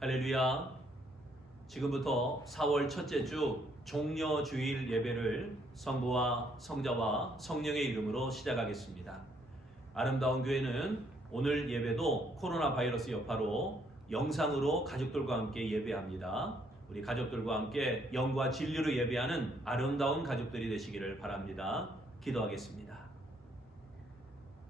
할렐루야. 지금부터 4월 첫째 주 종려주일 예배를 성부와 성자와 성령의 이름으로 시작하겠습니다. 아름다운 교회는 오늘 예배도 코로나 바이러스 여파로 영상으로 가족들과 함께 예배합니다. 우리 가족들과 함께 영과 진리로 예배하는 아름다운 가족들이 되시기를 바랍니다. 기도하겠습니다.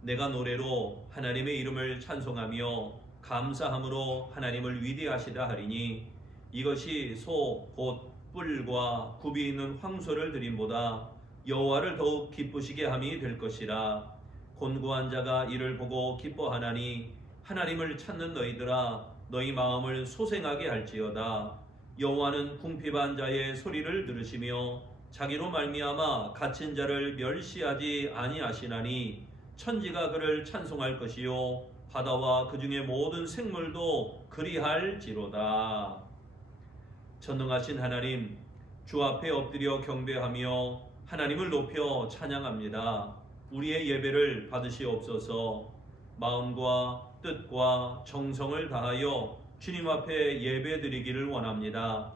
내가 노래로 하나님의 이름을 찬송하며 감사함으로 하나님을 위대하시다 하리니 이것이 소 곧 뿔과 굽이 있는 황소를 드림보다 여호와를 더욱 기쁘시게 함이 될 것이라. 곤고한 자가 이를 보고 기뻐하나니 하나님을 찾는 너희들아 너희 마음을 소생하게 할지어다. 여호와는 궁핍한 자의 소리를 들으시며 자기로 말미암아 갇힌 자를 멸시하지 아니하시나니 천지가 그를 찬송할 것이요 바다와 그 중에 모든 생물도 그리할지로다. 전능하신 하나님, 주 앞에 엎드려 경배하며 하나님을 높여 찬양합니다. 우리의 예배를 받으시옵소서. 마음과 뜻과 정성을 다하여 주님 앞에 예배드리기를 원합니다.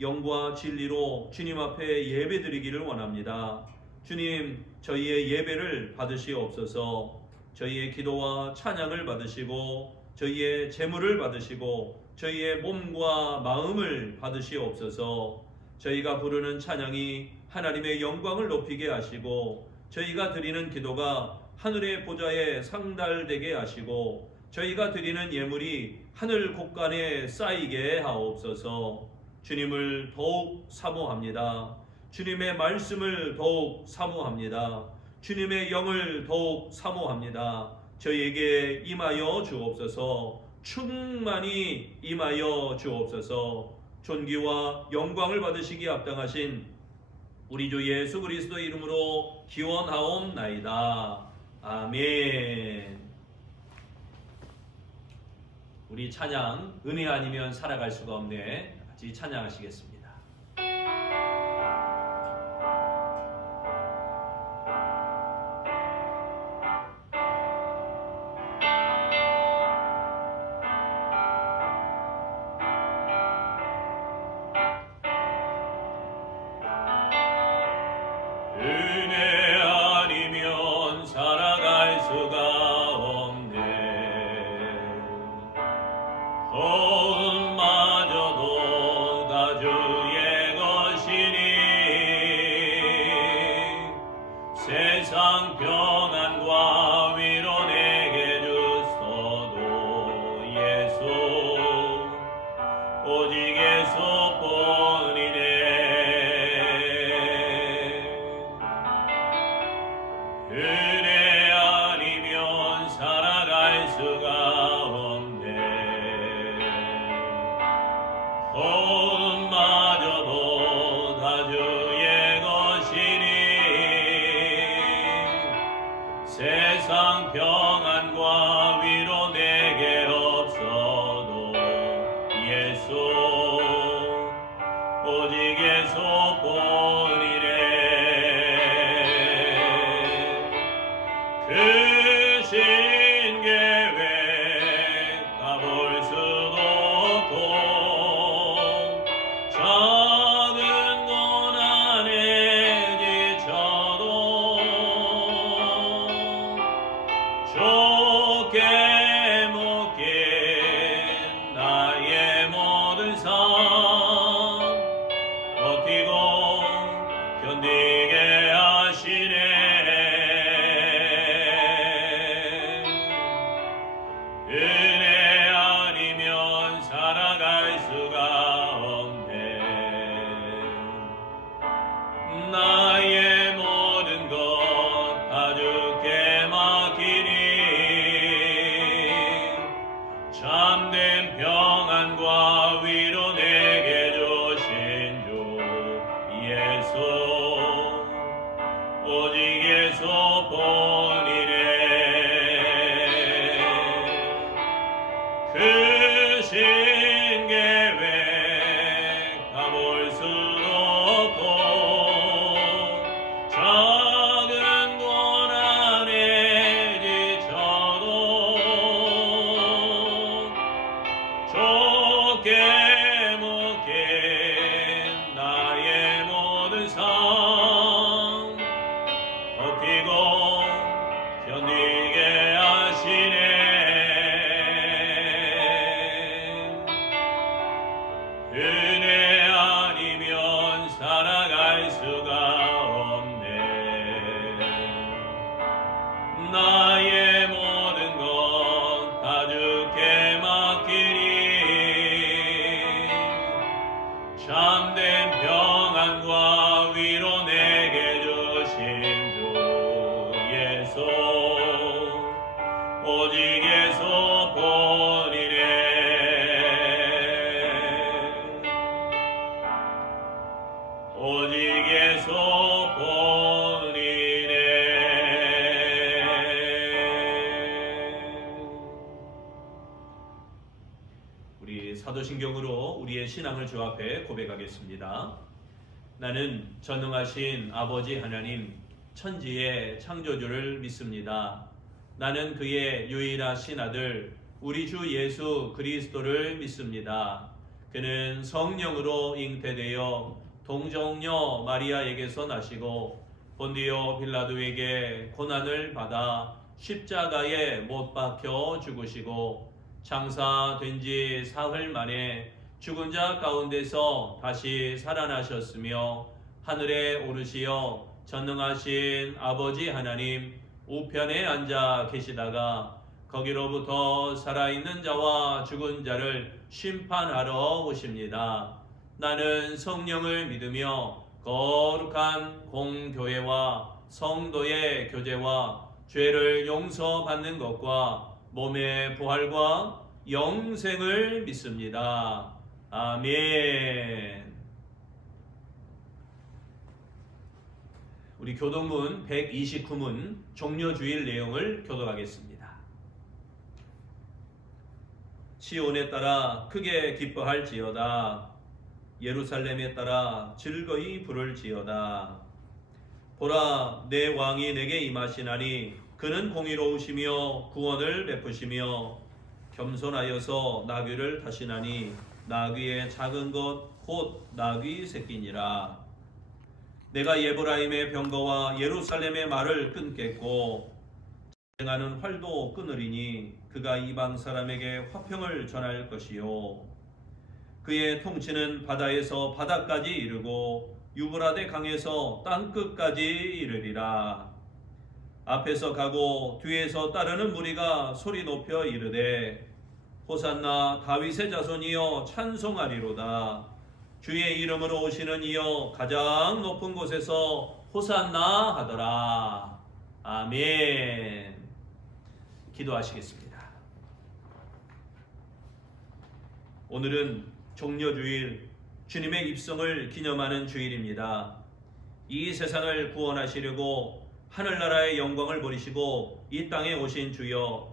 영과 진리로 주님 앞에 예배드리기를 원합니다. 주님, 저희의 예배를 받으시옵소서. 저희의 기도와 찬양을 받으시고 저희의 재물을 받으시고 저희의 몸과 마음을 받으시옵소서. 저희가 부르는 찬양이 하나님의 영광을 높이게 하시고 저희가 드리는 기도가 하늘의 보좌에 상달되게 하시고 저희가 드리는 예물이 하늘 곳간에 쌓이게 하옵소서. 주님을 더욱 사모합니다. 주님의 말씀을 더욱 사모합니다. 주님의 영을 더욱 사모합니다. 저희에게 임하여 주옵소서. 충만히 임하여 주옵소서. 존귀와 영광을 받으시기 합당하신 우리 주 예수 그리스도의 이름으로 기원하옵나이다. 아멘. 우리 찬양 은혜 아니면 살아갈 수가 없네. 같이 찬양하시겠습니다. 은혜 아니면 살아갈 수가 없네. 호흡마저도 다 주의 것이니 세상 평안과 위로 내게 주소도 예수 오직 예수뿐이네. 은혜 아니면 살아갈 수가 없네. 호흡마저도 다 주의 것이니 세상 평안과 위로 내게 없어도 예수 오직 예수뿐이네. 그 신계획 가볼 수도 없고 작은 고난에 지쳐도 좋게 묶인 나의 모든 주께 묻긴 나의 모든 삶 버티고 견디게 하시네. 은혜 아니면 살아갈 수가 없네. 나의 모든 것 다 주께 맡기니 참된 평안과 위로 내게 주신 주 예수 오직 예수 뿐이네. 오직 예수 뿐이네. 우리 사도신경으로 우리의 신앙을 주 앞에 고백하겠습니다. 나는 전능하신 아버지 하나님 천지의 창조주를 믿습니다. 나는 그의 유일하신 아들 우리 주 예수 그리스도를 믿습니다. 그는 성령으로 잉태되어 동정녀 마리아에게서 나시고 본디오 빌라도에게 고난을 받아 십자가에 못 박혀 죽으시고 장사된 지 사흘 만에 죽은 자 가운데서 다시 살아나셨으며 하늘에 오르시어 전능하신 아버지 하나님 우편에 앉아 계시다가 거기로부터 살아있는 자와 죽은 자를 심판하러 오십니다. 나는 성령을 믿으며 거룩한 공교회와 성도의 교제와 죄를 용서받는 것과 몸의 부활과 영생을 믿습니다. 아멘. 우리 교동문 129문 종려주일 내용을 교독하겠습니다. 시온에 따라 크게 기뻐할지어다. 예루살렘에 따라 즐거이 부를지어다. 보라, 내 왕이 내게 임하시나니 그는 공의로우시며 구원을 베푸시며 겸손하여서 나귀를 타시나니 나귀의 작은 것 곧 나귀 새끼니라. 내가 예브라임의 병거와 예루살렘의 말을 끊겠고 전쟁하는 활도 끊으리니 그가 이방 사람에게 화평을 전할 것이요 그의 통치는 바다에서 바다까지 이르고 유브라데 강에서 땅끝까지 이르리라. 앞에서 가고 뒤에서 따르는 무리가 소리 높여 이르되 호산나 다윗의 자손이여 찬송하리로다. 주의 이름으로 오시는 이여 가장 높은 곳에서 호산나 하더라. 아멘. 기도하시겠습니다. 오늘은 종려주일 주님의 입성을 기념하는 주일입니다. 이 세상을 구원하시려고 하늘나라의 영광을 버리시고 이 땅에 오신 주여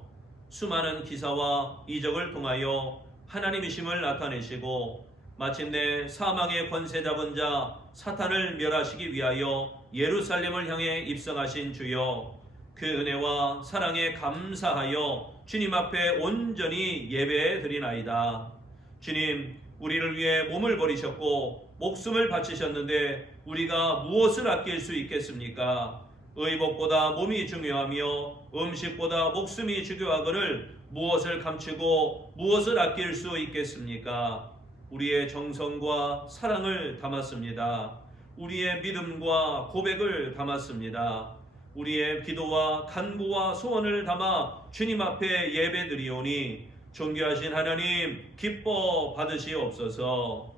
수많은 기사와 이적을 통하여 하나님이심을 나타내시고 마침내 사망의 권세 잡은 자 사탄을 멸하시기 위하여 예루살렘을 향해 입성하신 주여 그 은혜와 사랑에 감사하여 주님 앞에 온전히 예배 드리나이다. 주님, 우리를 위해 몸을 버리셨고 목숨을 바치셨는데 우리가 무엇을 아낄 수 있겠습니까? 의복보다 몸이 중요하며 음식보다 목숨이 중요하거늘 무엇을 감추고 무엇을 아낄 수 있겠습니까? 우리의 정성과 사랑을 담았습니다. 우리의 믿음과 고백을 담았습니다. 우리의 기도와 간구와 소원을 담아 주님 앞에 예배드리오니 존귀하신 하나님 기뻐 받으시옵소서.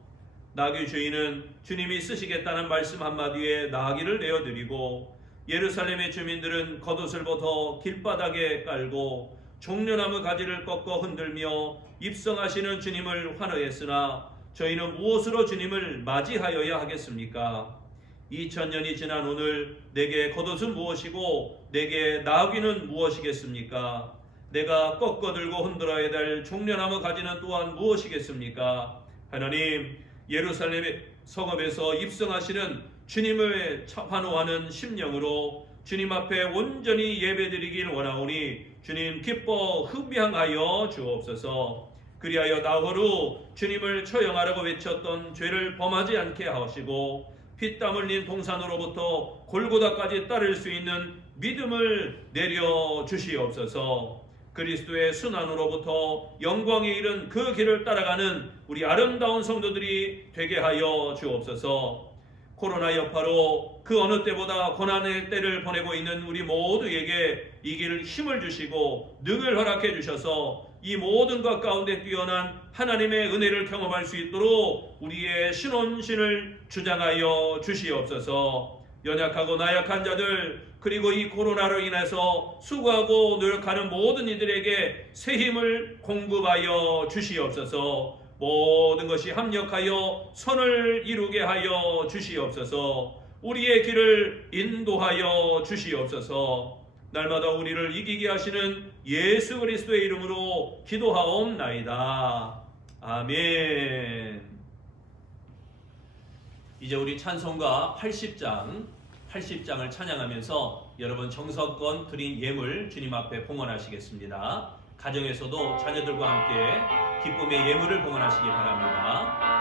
나귀 주인은 주님이 쓰시겠다는 말씀 한마디에 나귀를 내어드리고 예루살렘의 주민들은 겉옷을 벗어 길바닥에 깔고 종려나무 가지를 꺾어 흔들며 입성하시는 주님을 환호했으나 저희는 무엇으로 주님을 맞이하여야 하겠습니까? 2000년이 지난 오늘 내게 겉옷은 무엇이고 내게 나귀는 무엇이겠습니까? 내가 꺾어들고 흔들어야 될 종려나무 가지는 또한 무엇이겠습니까? 하나님, 예루살렘의 성읍에서 입성하시는 주님을 환호하는 심령으로 주님 앞에 온전히 예배드리길 원하오니 주님 기뻐 흡양하여 주옵소서. 그리하여 나홀로 주님을 처형하라고 외쳤던 죄를 범하지 않게 하시고 피땀 흘린 동산으로부터 골고다까지 따를 수 있는 믿음을 내려 주시옵소서. 그리스도의 순환으로부터 영광에 이른 그 길을 따라가는 우리 아름다운 성도들이 되게 하여 주옵소서. 코로나 여파로 그 어느 때보다 고난의 때를 보내고 있는 우리 모두에게 이 길을 힘을 주시고 능을 허락해 주셔서 이 모든 것 가운데 뛰어난 하나님의 은혜를 경험할 수 있도록 우리의 신혼신을 주장하여 주시옵소서. 연약하고 나약한 자들, 그리고 이 코로나로 인해서 수고하고 노력하는 모든 이들에게 새 힘을 공급하여 주시옵소서. 모든 것이 합력하여 선을 이루게 하여 주시옵소서. 우리의 길을 인도하여 주시옵소서. 날마다 우리를 이기게 하시는 예수 그리스도의 이름으로 기도하옵나이다. 아멘. 이제 우리 찬송가 80장을 찬양하면서 여러분 정성껏 드린 예물 주님 앞에 봉헌하시겠습니다. 가정에서도 자녀들과 함께 기쁨의 예물을 봉헌하시기 바랍니다.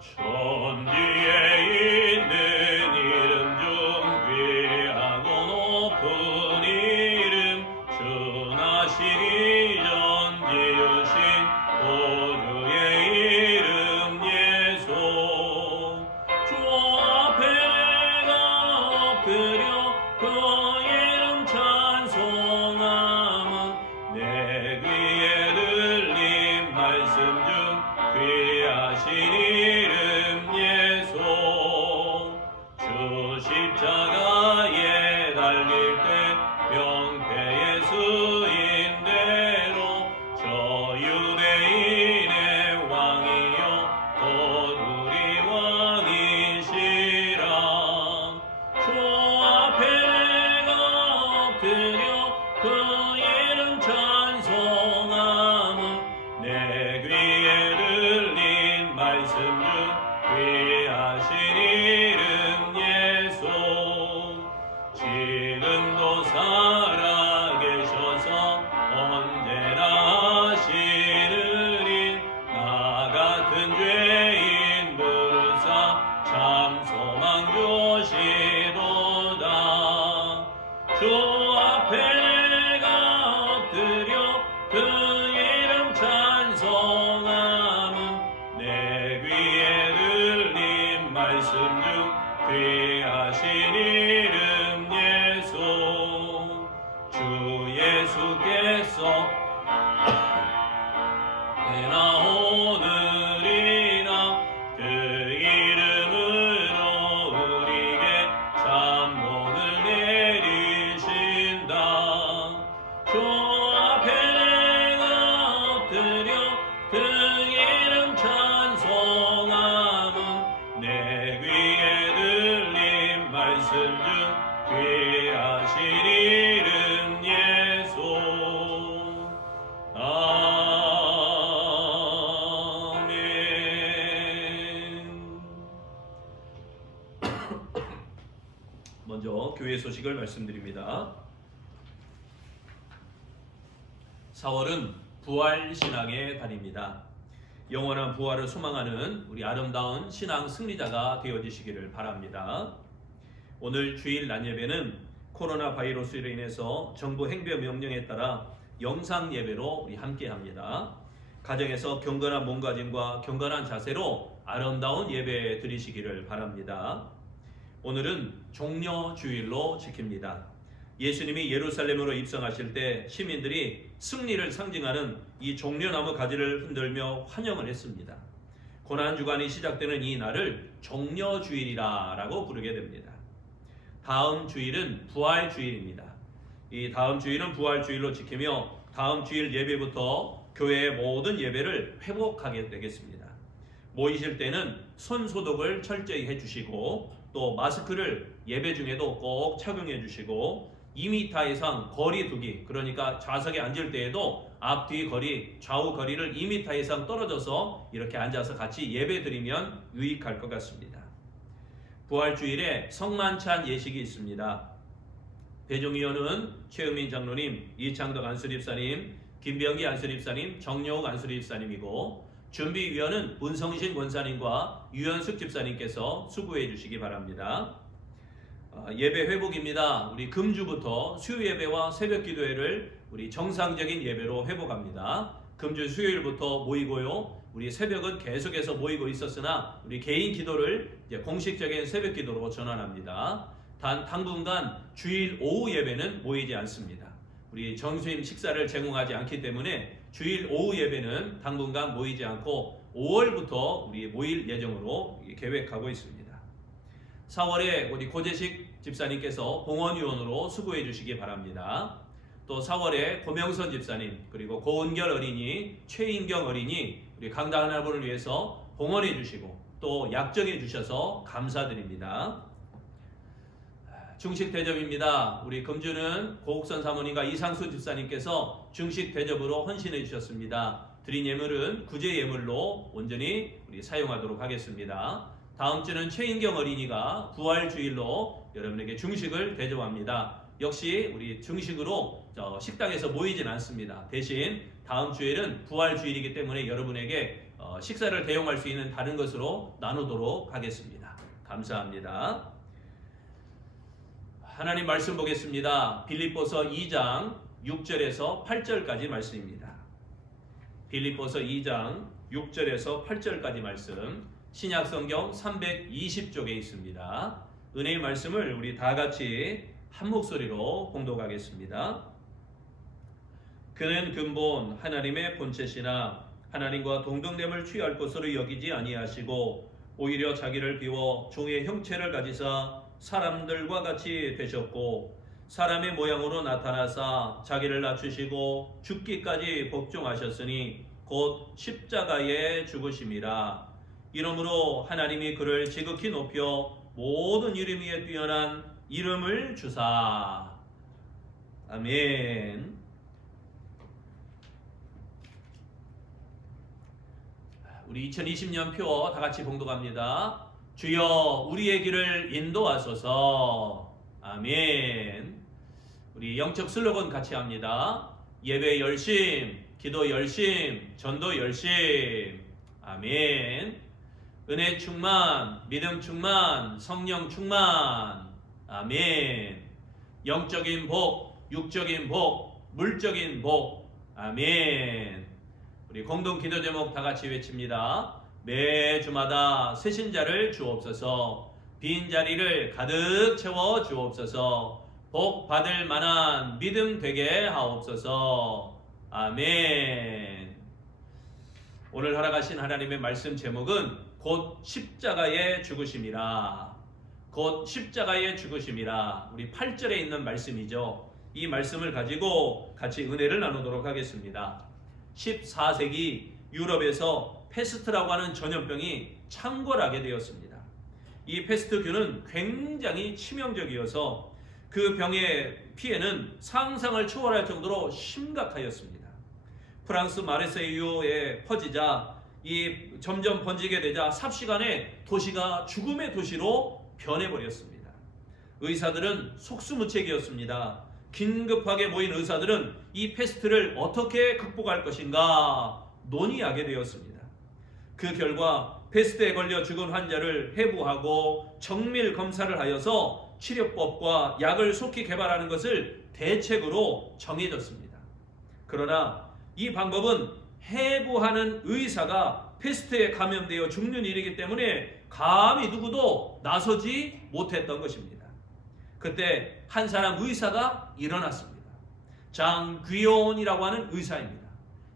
천지에 있는 이름 중 귀하고 높은 이름, 전하시기 전 지으신 구주의 이름 예수. 주 앞에 내가 엎드려 그 이름 찬송함은 내 귀에 들린 말씀 중 귀하신 이름 예수. 주 십자가에 달릴 때 명패의 수인대로 저 유대인의 왕이요 곧 우리 왕이시라. 주 앞에 내가 엎드려 그 이름 찬송함은 내 귀에 들린 말씀 중 귀하신 이름 예수. 지금도 살아계셔서 언제나 하시는 일, 나 같은 죄인 부르사 참 소망 주시도다. 주 앞에 내가 엎드려 그 이름 찬송함은 내 귀에 들린 말씀 중 귀하신 이름 예수. 주 예수께서 내나 오늘이나 그 이름으로 우리에게 참 복을 내리신다. 주 앞에 내가 엎드려 그 이름 찬송함은 내 귀에 들린 말씀 중 귀하신 이름 예수. 아멘. 먼저 교회 소식을 말씀드립니다. 4월은 부활신앙의 달입니다. 영원한 부활을 소망하는 우리 아름다운 신앙 승리자가 되어지시기를 바랍니다. 오늘 주일 낮예배는 코로나 바이러스로 인해서 정부 행배 명령에 따라 영상 예배로 우리 함께합니다. 가정에서 경건한 몸가짐과 경건한 자세로 아름다운 예배 드리시기를 바랍니다. 오늘은 종려주일로 지킵니다. 예수님이 예루살렘으로 입성하실 때 시민들이 승리를 상징하는 이 종려나무 가지를 흔들며 환영을 했습니다. 고난주간이 시작되는 이 날을 종려주일이라고 부르게 됩니다. 다음 주일은 부활주일입니다. 이 다음 주일은 부활주일로 지키며 다음 주일 예배부터 교회의 모든 예배를 회복하게 되겠습니다. 모이실 때는 손 소독을 철저히 해주시고 또 마스크를 예배 중에도 꼭 착용해 주시고 2m 이상 거리 두기, 그러니까 좌석에 앉을 때에도 앞뒤 거리, 좌우 거리를 2m 이상 떨어져서 이렇게 앉아서 같이 예배 드리면 유익할 것 같습니다. 부활주일에 성만찬 예식이 있습니다. 배종위원은 최은민 장로님, 이창덕 안수립사님, 김병기 안수립사님, 정여욱 안수립사님이고, 준비위원은 문성신 권사님과 유현숙 집사님께서 수고해 주시기 바랍니다. 예배 회복입니다. 우리 금주부터 수요 예배와 새벽 기도회를 우리 정상적인 예배로 회복합니다. 금주 수요일부터 모이고요. 우리 새벽은 계속해서 모이고 있었으나 우리 개인 기도를 이제 공식적인 새벽 기도로 전환합니다. 단 당분간 주일 오후 예배는 모이지 않습니다. 우리 점심 식사를 제공하지 않기 때문에 주일 오후 예배는 당분간 모이지 않고 5월부터 우리 모일 예정으로 계획하고 있습니다. 4월에 우리 고재식 집사님께서 봉헌위원으로 수고해 주시기 바랍니다. 또 4월에 고명선 집사님, 그리고 고은결 어린이, 최인경 어린이 우리 강단 하나분을 위해서 봉헌해 주시고 또 약정해 주셔서 감사드립니다. 중식 대접입니다. 우리 금주는 고옥선 사모님과 이상수 집사님께서 중식 대접으로 헌신해 주셨습니다. 드린 예물은 구제 예물로 온전히 우리 사용하도록 하겠습니다. 다음 주는 최인경 어린이가 부활주일로 여러분에게 중식을 대접합니다. 역시 우리 중식으로 식당에서 모이진 않습니다. 대신 다음 주일은 부활주일이기 때문에 여러분에게 식사를 대용할 수 있는 다른 것으로 나누도록 하겠습니다. 감사합니다. 하나님 말씀 보겠습니다. 빌립보서 2장 6절에서 8절까지 말씀입니다. 빌립보서 2장 6절에서 8절까지 말씀, 신약성경 320쪽에 있습니다. 은혜의 말씀을 우리 다 같이 한 목소리로 봉독하겠습니다. 그는 근본 하나님의 본체시나 하나님과 동등됨을 취할 것으로 여기지 아니하시고 오히려 자기를 비워 종의 형체를 가지사 사람들과 같이 되셨고 사람의 모양으로 나타나사 자기를 낮추시고 죽기까지 복종하셨으니 곧 십자가에 죽으심이라. 이러므로 하나님이 그를 지극히 높여 모든 이름 위에 뛰어난 이름을 주사. 아멘. 우리 2020년 표 다 같이 봉독합니다. 주여 우리의 길을 인도하소서. 아멘. 우리 영적 슬로건 같이 합니다. 예배 열심, 기도 열심, 전도 열심. 아멘. 은혜 충만, 믿음 충만, 성령 충만. 아멘. 영적인 복, 육적인 복, 물적인 복. 아멘. 우리 공동 기도 제목 다 같이 외칩니다. 매 주마다 새신자를 주옵소서. 빈 자리를 가득 채워 주옵소서. 복 받을 만한 믿음 되게 하옵소서. 아멘. 오늘 허락하신 하나님의 말씀 제목은 곧 십자가에 죽으심이라. 곧 십자가에 죽으심이라. 우리 8절에 있는 말씀이죠. 이 말씀을 가지고 같이 은혜를 나누도록 하겠습니다. 14세기 유럽에서 페스트라고 하는 전염병이 창궐하게 되었습니다. 이 페스트균은 굉장히 치명적이어서 그 병의 피해는 상상을 초월할 정도로 심각하였습니다. 프랑스 마르세유에 퍼지자 이 점점 번지게 되자 삽시간에 도시가 죽음의 도시로 변해버렸습니다. 의사들은 속수무책이었습니다. 긴급하게 모인 의사들은 이 페스트를 어떻게 극복할 것인가 논의하게 되었습니다. 그 결과 페스트에 걸려 죽은 환자를 해부하고 정밀 검사를 하여서 치료법과 약을 속히 개발하는 것을 대책으로 정해졌습니다. 그러나 이 방법은 해부하는 의사가 페스트에 감염되어 죽는 일이기 때문에 감히 누구도 나서지 못했던 것입니다. 그때 한 사람 의사가 일어났습니다. 장귀온이라고 하는 의사입니다.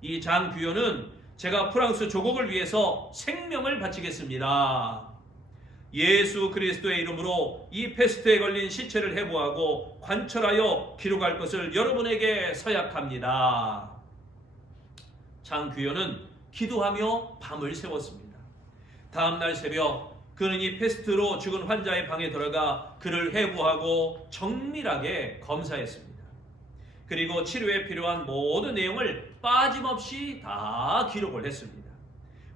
이 장귀온은 제가 프랑스 조국을 위해서 생명을 바치겠습니다. 예수 그리스도의 이름으로 이 페스트에 걸린 시체를 해부하고 관철하여 기록할 것을 여러분에게 서약합니다. 장귀온은 기도하며 밤을 새웠습니다. 다음날 새벽 그는 이 패스트로 죽은 환자의 방에 들어가 그를 해부하고 정밀하게 검사했습니다. 그리고 치료에 필요한 모든 내용을 빠짐없이 다 기록을 했습니다.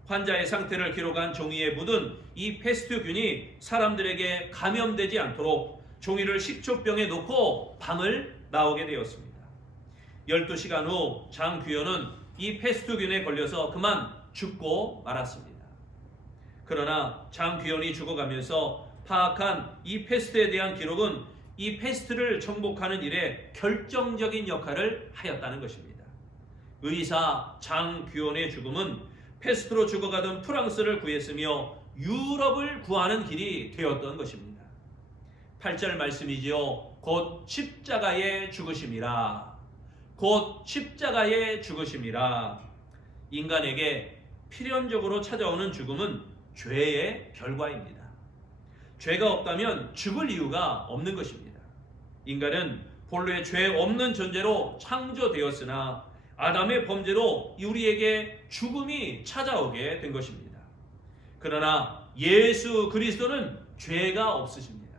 환자의 상태를 기록한 종이에 묻은 이 패스트균이 사람들에게 감염되지 않도록 종이를 식초병에 넣고 방을 나오게 되었습니다. 12시간 후 장귀현은 이 패스트균에 걸려서 그만 죽고 말았습니다. 그러나 장귀현이 죽어가면서 파악한 이 패스트에 대한 기록은 이 패스트를 정복하는 일에 결정적인 역할을 하였다는 것입니다. 의사 장귀현의 죽음은 패스트로 죽어가던 프랑스를 구했으며 유럽을 구하는 길이 되었던 것입니다. 8절 말씀이지요. 곧 십자가에 죽으심이라. 곧 십자가에 죽으심이라. 인간에게 필연적으로 찾아오는 죽음은 죄의 결과입니다. 죄가 없다면 죽을 이유가 없는 것입니다. 인간은 본래 죄 없는 존재로 창조되었으나 아담의 범죄로 우리에게 죽음이 찾아오게 된 것입니다. 그러나 예수 그리스도는 죄가 없으십니다.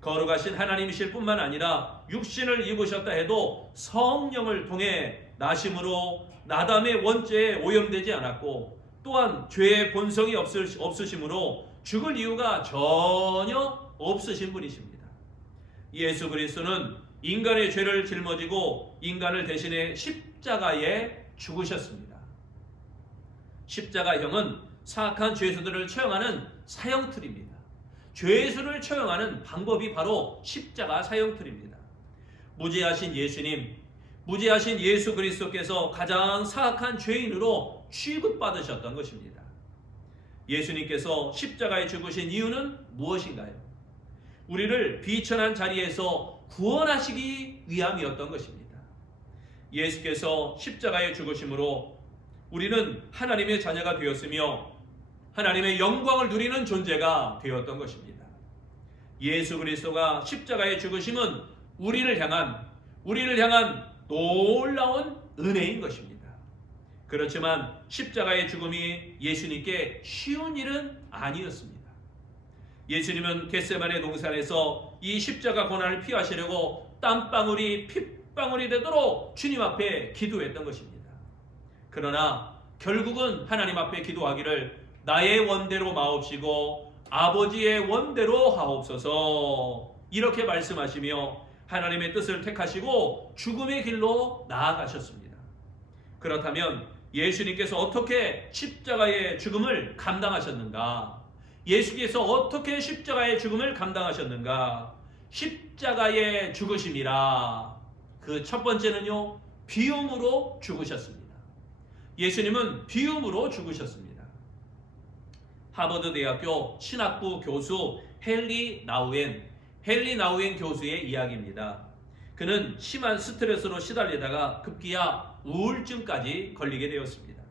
거룩하신 하나님이실 뿐만 아니라 육신을 입으셨다 해도 성령을 통해 나심으로 아담의 원죄에 오염되지 않았고 또한 죄의 본성이 없으심으로 죽을 이유가 전혀 없으신 분이십니다. 예수 그리스도는 인간의 죄를 짊어지고 인간을 대신해 십자가에 죽으셨습니다. 십자가형은 사악한 죄수들을 처형하는 사형틀입니다. 죄수를 처형하는 방법이 바로 십자가 사형틀입니다. 무죄하신 예수님, 무죄하신 예수 그리스도께서 가장 사악한 죄인으로 취급받으셨던 것입니다. 예수님께서 십자가에 죽으신 이유는 무엇인가요? 우리를 비천한 자리에서 구원하시기 위함이었던 것입니다. 예수께서 십자가에 죽으심으로 우리는 하나님의 자녀가 되었으며 하나님의 영광을 누리는 존재가 되었던 것입니다. 예수 그리스도가 십자가에 죽으심은 우리를 향한 놀라운 은혜인 것입니다. 그렇지만 십자가의 죽음이 예수님께 쉬운 일은 아니었습니다. 예수님은 겟세마네 동산에서 이 십자가 고난을 피하시려고 땀방울이 핏방울이 되도록 주님 앞에 기도했던 것입니다. 그러나 결국은 하나님 앞에 기도하기를 나의 원대로 마옵시고 아버지의 원대로 하옵소서 이렇게 말씀하시며 하나님의 뜻을 택하시고 죽음의 길로 나아가셨습니다. 그렇다면 예수님께서 어떻게 십자가의 죽음을 감당하셨는가? 예수께서 어떻게 십자가의 죽음을 감당하셨는가? 십자가의 죽으심이라. 그 첫 번째는요, 비움으로 죽으셨습니다. 예수님은 비움으로 죽으셨습니다. 하버드 대학교 신학부 교수 헨리 나우엔 교수의 이야기입니다. 그는 심한 스트레스로 시달리다가 급기야 우울증까지 걸리게 되었습니다.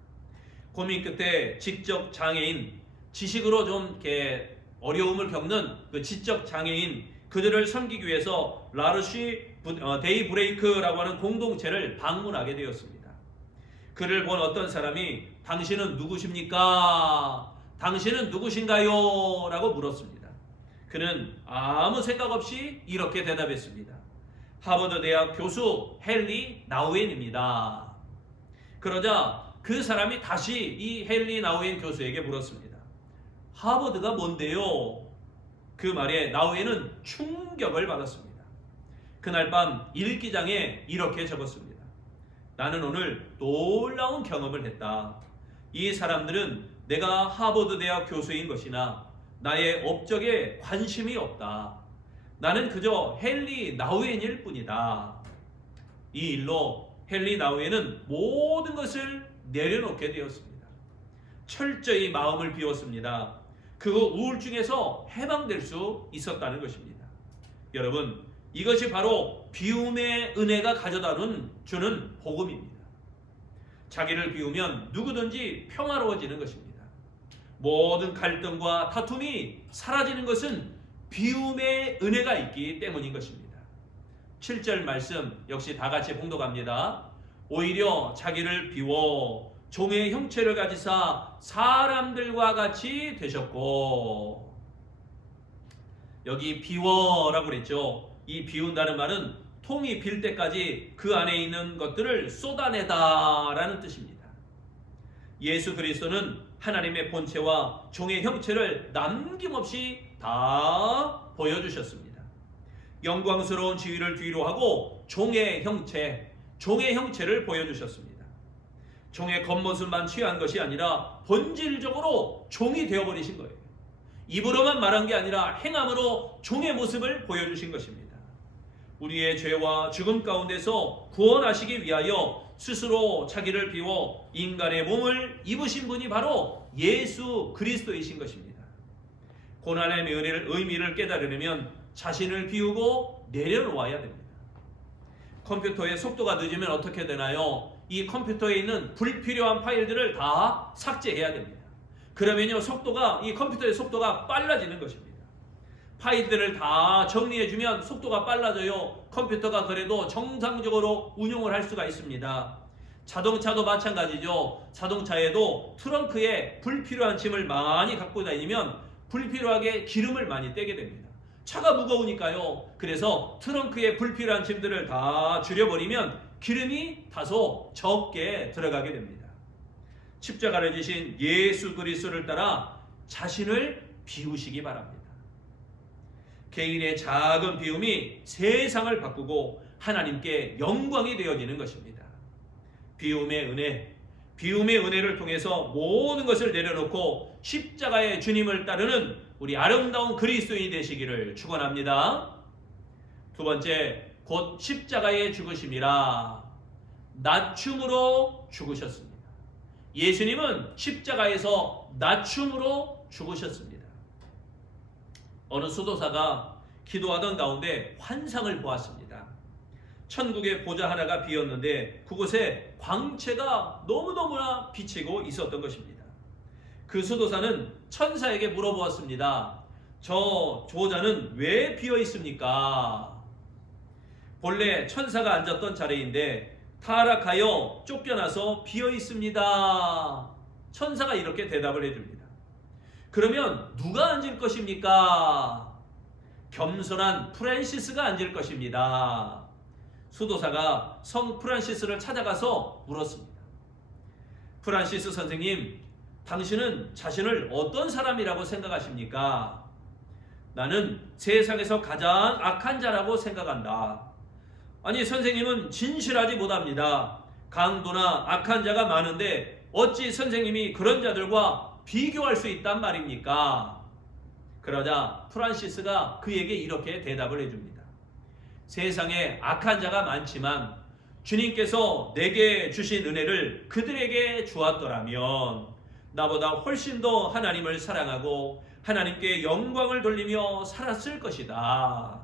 고민 끝에 지적 장애인, 지식으로 좀 이렇게 어려움을 겪는 그 지적 장애인 그들을 섬기기 위해서 라르쉬 데이 브레이크라고 하는 공동체를 방문하게 되었습니다. 그를 본 어떤 사람이 당신은 누구십니까? 당신은 누구신가요? 라고 물었습니다. 그는 아무 생각 없이 이렇게 대답했습니다. 하버드 대학 교수 헨리 나우엔입니다. 그러자 그 사람이 다시 이 헨리 나우엔 교수에게 물었습니다. 하버드가 뭔데요? 그 말에 나우엔은 충격을 받았습니다. 그날 밤 일기장에 이렇게 적었습니다. 나는 오늘 놀라운 경험을 했다. 이 사람들은 내가 하버드 대학 교수인 것이나 나의 업적에 관심이 없다. 나는 그저 헨리 나우엔일 뿐이다. 이 일로 헨리 나우엔은 모든 것을 내려놓게 되었습니다. 철저히 마음을 비웠습니다. 그 우울증에서 해방될 수 있었다는 것입니다. 여러분, 이것이 바로 비움의 은혜가 가져다 주는 복음입니다. 자기를 비우면 누구든지 평화로워지는 것입니다. 모든 갈등과 다툼이 사라지는 것은 비움의 은혜가 있기 때문인 것입니다. 7절 말씀 역시 다 같이 봉독합니다. 오히려 자기를 비워 종의 형체를 가지사 사람들과 같이 되셨고, 여기 비워라고 그랬죠. 이 비운다는 말은 통이 빌 때까지 그 안에 있는 것들을 쏟아내다라는 뜻입니다. 예수 그리스도는 하나님의 본체와 종의 형체를 남김없이 다 보여주셨습니다. 영광스러운 지위를 뒤로 하고 종의 형체를 보여주셨습니다. 종의 겉모습만 취한 것이 아니라 본질적으로 종이 되어버리신 거예요. 입으로만 말한 게 아니라 행함으로 종의 모습을 보여주신 것입니다. 우리의 죄와 죽음 가운데서 구원하시기 위하여 스스로 자기를 비워 인간의 몸을 입으신 분이 바로 예수 그리스도이신 것입니다. 고난의 의미를 깨달으려면 자신을 비우고 내려놓아야 됩니다. 컴퓨터의 속도가 늦으면 어떻게 되나요? 이 컴퓨터에 있는 불필요한 파일들을 다 삭제해야 됩니다. 그러면요, 이 컴퓨터의 속도가 빨라지는 것입니다. 파일들을 다 정리해주면 속도가 빨라져요. 컴퓨터가 그래도 정상적으로 운용을 할 수가 있습니다. 자동차도 마찬가지죠. 자동차에도 트렁크에 불필요한 짐을 많이 갖고 다니면 불필요하게 기름을 많이 떼게 됩니다. 차가 무거우니까요. 그래서 트렁크에 불필요한 짐들을 다 줄여버리면 기름이 다소 적게 들어가게 됩니다. 십자가를 지신 예수 그리스도를 따라 자신을 비우시기 바랍니다. 개인의 작은 비움이 세상을 바꾸고 하나님께 영광이 되어지는 것입니다. 비움의 은혜를 통해서 모든 것을 내려놓고 십자가의 주님을 따르는 우리 아름다운 그리스도인이 되시기를 축원합니다. 두 번째, 곧 십자가의 죽으심이라 낮춤으로 죽으셨습니다. 예수님은 십자가에서 낮춤으로 죽으셨습니다. 어느 수도사가 기도하던 가운데 환상을 보았습니다. 천국의 보좌 하나가 비었는데 그곳에 광채가 너무너무나 비치고 있었던 것입니다. 그 수도사는 천사에게 물어보았습니다. 저 보좌는 왜 비어 있습니까? 본래 천사가 앉았던 자리인데 타락하여 쫓겨나서 비어 있습니다. 천사가 이렇게 대답을 해줍니다. 그러면 누가 앉을 것입니까? 겸손한 프란시스가 앉을 것입니다. 수도사가 성 프란시스를 찾아가서 물었습니다. 프란시스 선생님, 당신은 자신을 어떤 사람이라고 생각하십니까? 나는 세상에서 가장 악한 자라고 생각한다. 아니, 선생님은 진실하지 못합니다. 강도나 악한 자가 많은데 어찌 선생님이 그런 자들과 비교할 수 있단 말입니까? 그러자 프란시스가 그에게 이렇게 대답을 해줍니다. 세상에 악한 자가 많지만 주님께서 내게 주신 은혜를 그들에게 주었더라면 나보다 훨씬 더 하나님을 사랑하고 하나님께 영광을 돌리며 살았을 것이다.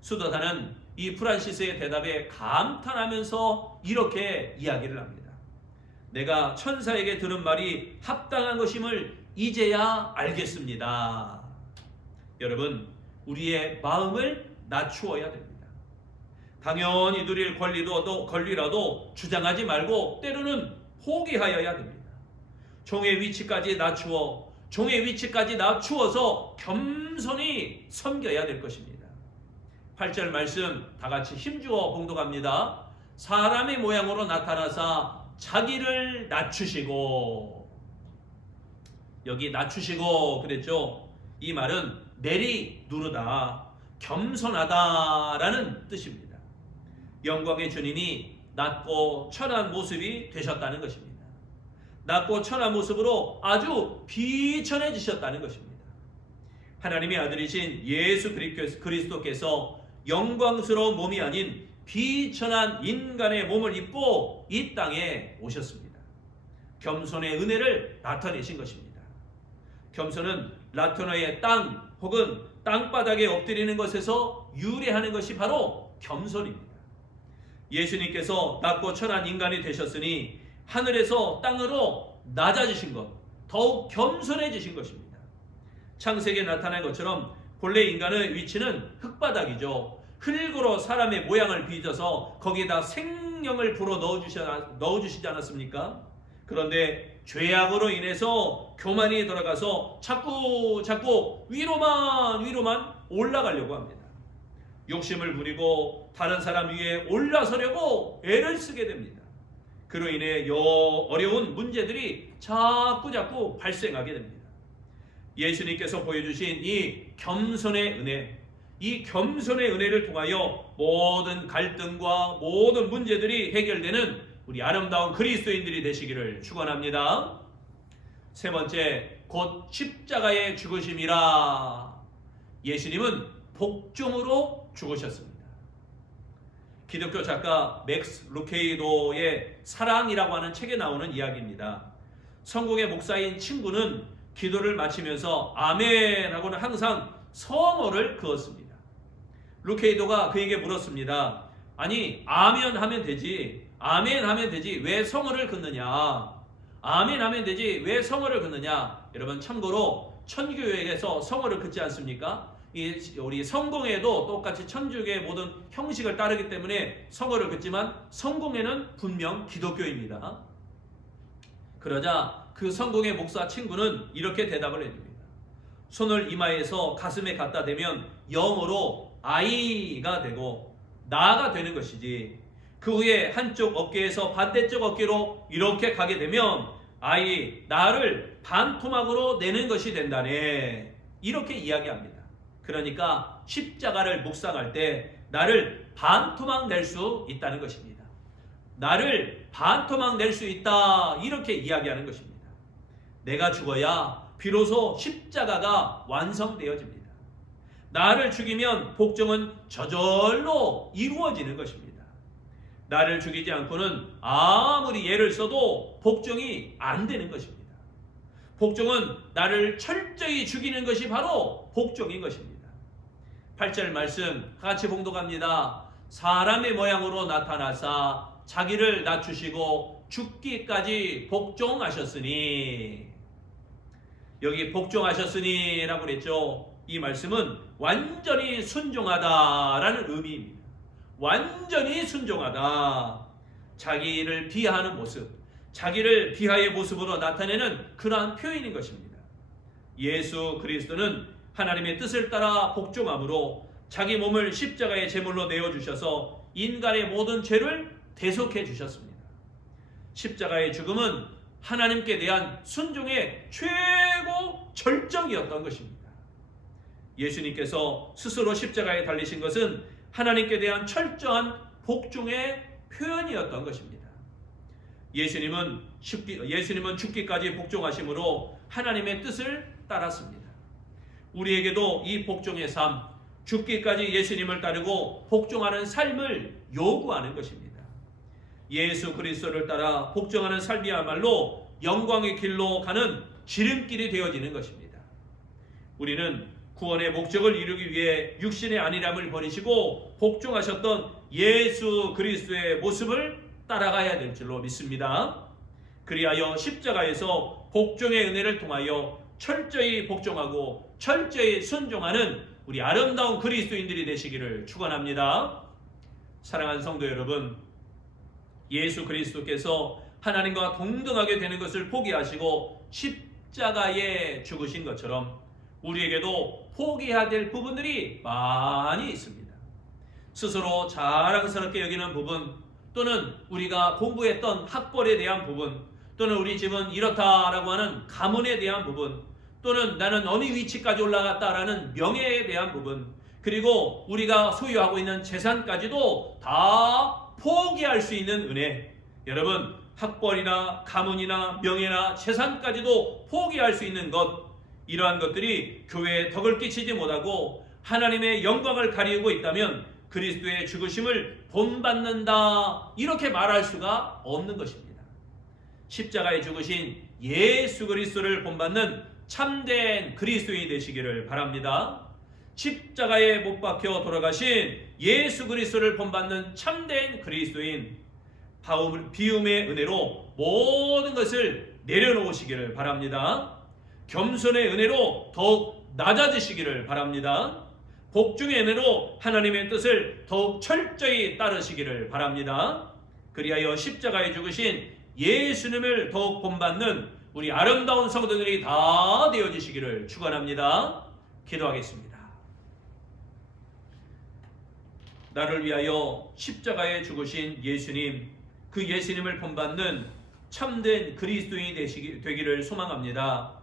수도사는 이 프란시스의 대답에 감탄하면서 이렇게 이야기를 합니다. 내가 천사에게 들은 말이 합당한 것임을 이제야 알겠습니다. 여러분, 우리의 마음을 낮추어야 됩니다. 당연히 누릴 권리라도 주장하지 말고 때로는 포기하여야 됩니다. 종의 위치까지 낮추어서 겸손히 섬겨야 될 것입니다. 8절 말씀 다 같이 힘주어 봉독합니다. 사람의 모양으로 나타나사 자기를 낮추시고, 여기 낮추시고 그랬죠. 이 말은 내리누르다, 겸손하다라는 뜻입니다. 영광의 주님이 낮고 천한 모습이 되셨다는 것입니다. 낮고 천한 모습으로 아주 비천해지셨다는 것입니다. 하나님의 아들이신 예수 그리스도께서 영광스러운 몸이 아닌 비천한 인간의 몸을 입고 이 땅에 오셨습니다. 겸손의 은혜를 나타내신 것입니다. 겸손은 라틴어의 땅 혹은 땅바닥에 엎드리는 것에서 유래하는 것이 바로 겸손입니다. 예수님께서 낮고 천한 인간이 되셨으니 하늘에서 땅으로 낮아지신 것, 더욱 겸손해지신 것입니다. 창세기에 나타난 것처럼 본래 인간의 위치는 흙바닥이죠. 흙으로 사람의 모양을 빚어서 거기에다 생명을 불어 넣어주시지 않았습니까? 그런데 죄악으로 인해서 교만이 들어가서 자꾸 위로만 올라가려고 합니다. 욕심을 부리고 다른 사람 위에 올라서려고 애를 쓰게 됩니다. 그로 인해 어려운 문제들이 자꾸 발생하게 됩니다. 예수님께서 보여주신 이 겸손의 은혜, 이 겸손의 은혜를 통하여 모든 갈등과 모든 문제들이 해결되는 우리 아름다운 그리스도인들이 되시기를 축원합니다. 세 번째, 곧 십자가의 죽으심이라. 예수님은 복종으로 죽으셨습니다. 기독교 작가 맥스 루케이도의 사랑이라고 하는 책에 나오는 이야기입니다. 성공의 목사인 친구는 기도를 마치면서 아멘 하고는 항상 성어를 그었습니다. 루케이도가 그에게 물었습니다. 아니, 아멘 하면 되지 왜 성어를 긋느냐? 아멘 하면 되지 왜 성어를 긋느냐? 여러분, 참고로 천주교에서 성어를 긋지 않습니까? 우리 성공회도 똑같이 천주교의 모든 형식을 따르기 때문에 성어를 긋지만 성공회는 분명 기독교입니다. 그러자 그 성공회 목사 친구는 이렇게 대답을 해줍니다. 손을 이마에서 가슴에 갖다 대면 영어로 I가 되고 나가 되는 것이지, 그 후에 한쪽 어깨에서 반대쪽 어깨로 이렇게 가게 되면 나를 반토막으로 내는 것이 된다네. 이렇게 이야기합니다. 그러니까 십자가를 묵상할 때 나를 반토막 낼 수 있다는 것입니다. 나를 반토막 낼 수 있다, 이렇게 이야기하는 것입니다. 내가 죽어야 비로소 십자가가 완성되어집니다. 나를 죽이면 복종은 저절로 이루어지는 것입니다. 나를 죽이지 않고는 아무리 예를 써도 복종이 안 되는 것입니다. 복종은 나를 철저히 죽이는 것이 바로 복종인 것입니다. 8절 말씀 같이 봉독합니다. 사람의 모양으로 나타나사 자기를 낮추시고 죽기까지 복종하셨으니. 여기 복종하셨으니 라고 그랬죠. 이 말씀은 완전히 순종하다라는 의미입니다. 완전히 순종하다. 자기를 비하하는 모습, 자기를 비하의 모습으로 나타내는 그러한 표현인 것입니다. 예수 그리스도는 하나님의 뜻을 따라 복종함으로 자기 몸을 십자가의 제물로 내어주셔서 인간의 모든 죄를 대속해 주셨습니다. 십자가의 죽음은 하나님께 대한 순종의 최고 절정이었던 것입니다. 예수님께서 스스로 십자가에 달리신 것은 하나님께 대한 철저한 복종의 표현이었던 것입니다. 예수님은 죽기까지 복종하심으로 하나님의 뜻을 따랐습니다. 우리에게도 이 복종의 삶, 죽기까지 예수님을 따르고 복종하는 삶을 요구하는 것입니다. 예수 그리스도를 따라 복종하는 삶이야말로 영광의 길로 가는 지름길이 되어지는 것입니다. 우리는 구원의 목적을 이루기 위해 육신의 안일함을 버리시고 복종하셨던 예수 그리스도의 모습을 따라가야 될 줄로 믿습니다. 그리하여 십자가에서 복종의 은혜를 통하여 철저히 복종하고 철저히 순종하는 우리 아름다운 그리스도인들이 되시기를 축원합니다. 사랑하는 성도 여러분, 예수 그리스도께서 하나님과 동등하게 되는 것을 포기하시고 십자가에 죽으신 것처럼 우리에게도 포기해야 될 부분들이 많이 있습니다. 스스로 자랑스럽게 여기는 부분, 또는 우리가 공부했던 학벌에 대한 부분, 또는 우리 집은 이렇다라고 하는 가문에 대한 부분, 또는 나는 어느 위치까지 올라갔다라는 명예에 대한 부분, 그리고 우리가 소유하고 있는 재산까지도 다 포기할 수 있는 은혜. 여러분, 학벌이나 가문이나 명예나 재산까지도 포기할 수 있는 것, 이러한 것들이 교회에 덕을 끼치지 못하고 하나님의 영광을 가리우고 있다면 그리스도의 죽으심을 본받는다, 이렇게 말할 수가 없는 것입니다. 십자가에 죽으신 예수 그리스도를 본받는 참된 그리스도인이 되시기를 바랍니다. 십자가에 못 박혀 돌아가신 예수 그리스도를 본받는 참된 그리스도인, 비움의 은혜로 모든 것을 내려놓으시기를 바랍니다. 겸손의 은혜로 더욱 낮아지시기를 바랍니다. 복종의 은혜로 하나님의 뜻을 더욱 철저히 따르시기를 바랍니다. 그리하여 십자가에 죽으신 예수님을 더욱 본받는 우리 아름다운 성도들이 다 되어지시기를 축원합니다. 기도하겠습니다. 나를 위하여 십자가에 죽으신 예수님, 그 예수님을 본받는 참된 그리스도인이 되기를 소망합니다.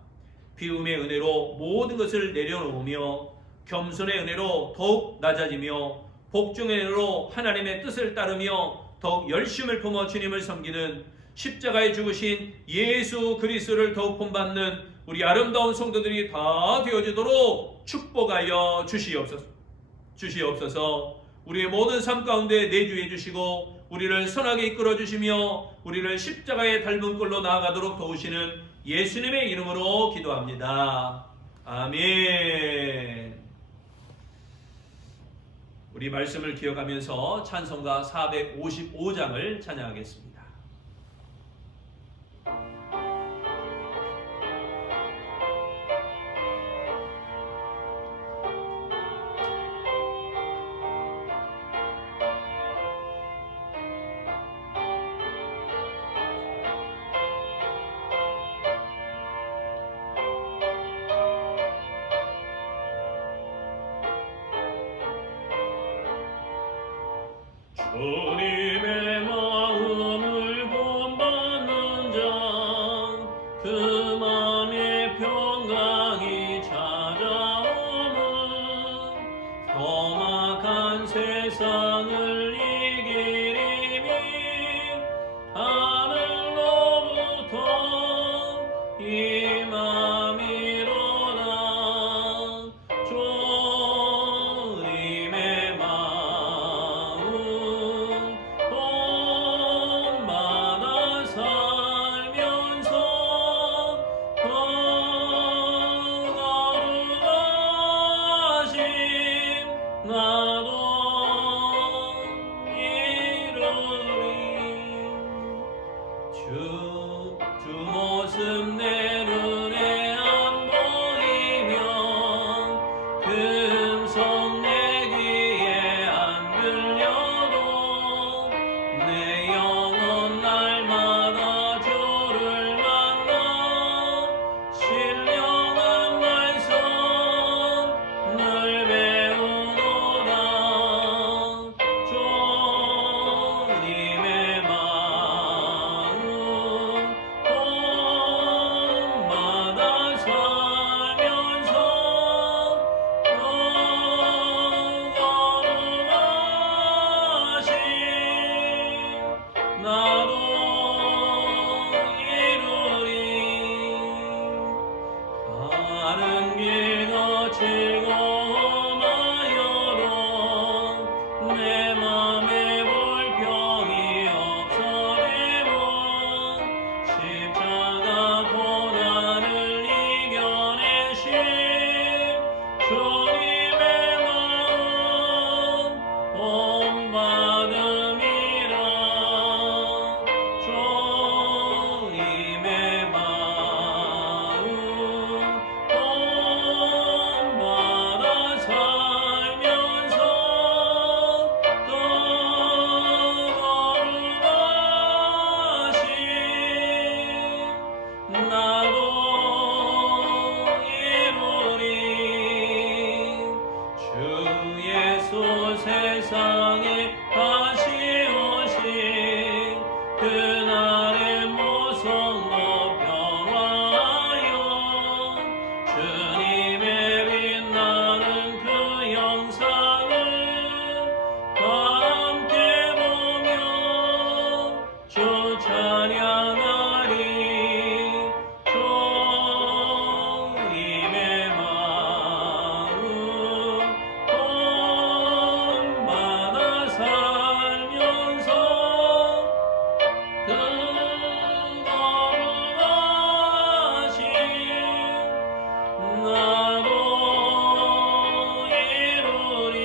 비움의 은혜로 모든 것을 내려놓으며 겸손의 은혜로 더욱 낮아지며 복종의 은혜로 하나님의 뜻을 따르며 더욱 열심을 품어 주님을 섬기는 십자가에 죽으신 예수 그리스도를 더욱 본받는 우리 아름다운 성도들이 다 되어지도록 축복하여 주시옵소서. 우리의 모든 삶 가운데 내주해 주시고 우리를 선하게 이끌어 주시며 우리를 십자가의 닮은 꼴로 나아가도록 도우시는 예수님의 이름으로 기도합니다. 아멘. 우리 말씀을 기억하면서 찬송가 455장을 찬양하겠습니다. 주님의 마음을 본받는 자, 그 맘에 평강이 찾아오는 험악한 세상을 이기리니 하늘로부터 임함이로다. 주님의 마음 본받아 살면서 거룩하심 나도 이루리. 주 모습 내 눈에 안 보이면 그 음성 내 귀에 안 들려도 내 영혼 날마다 주를 만나 신령한 말씀 늘 배우노라. 주님의 마음 본받아 살면서 거룩하심 나도 이루리. 가는 길 거칠고 험하여도 내 맘에 불평이 없어지고 십자가 고난을 이겨내신 주님의 마음 본받음이라. 주님의 마음 본받아 살면서 거룩하심 나도 이루리. 주 예수 세상에 다시 오신 그날의 모성도 평화하여 주님의 빛나는 그 영상을 함께 보며 주 찬양하리. 주님의 마음 본받아 살면서 거룩하심 나도 이루리.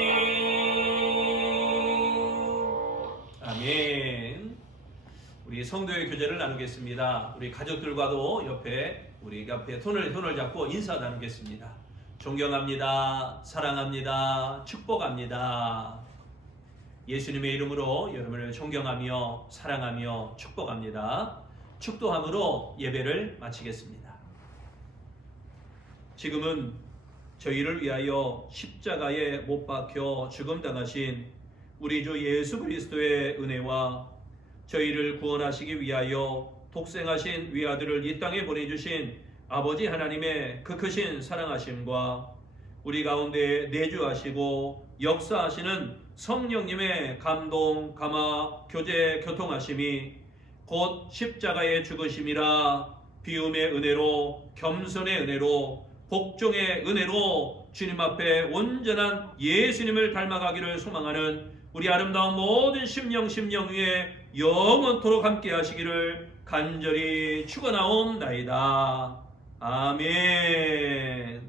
아멘. 우리 성도의 교제를 나누겠습니다. 우리 가족들과도 우리 옆에 손을 잡고 인사 나누겠습니다. 존경합니다. 사랑합니다. 축복합니다. 예수님의 이름으로 여러분을 존경하며 사랑하며 축복합니다. 축도함으로 예배를 마치겠습니다. 지금은 저희를 위하여 십자가에 못 박혀 죽음당하신 우리 주 예수 그리스도의 은혜와 저희를 구원하시기 위하여 독생하신 위아들을 이 땅에 보내주신 아버지 하나님의 그 크신 사랑하심과 우리 가운데 내주하시고 역사하시는 성령님의 감동, 감화, 교제, 교통하심이 곧 십자가의 죽으심이라 비움의 은혜로, 겸손의 은혜로, 복종의 은혜로 주님 앞에 온전한 예수님을 닮아가기를 소망하는 우리 아름다운 모든 심령 위에 영원토록 함께 하시기를 간절히 축원하옵나이다. 아멘.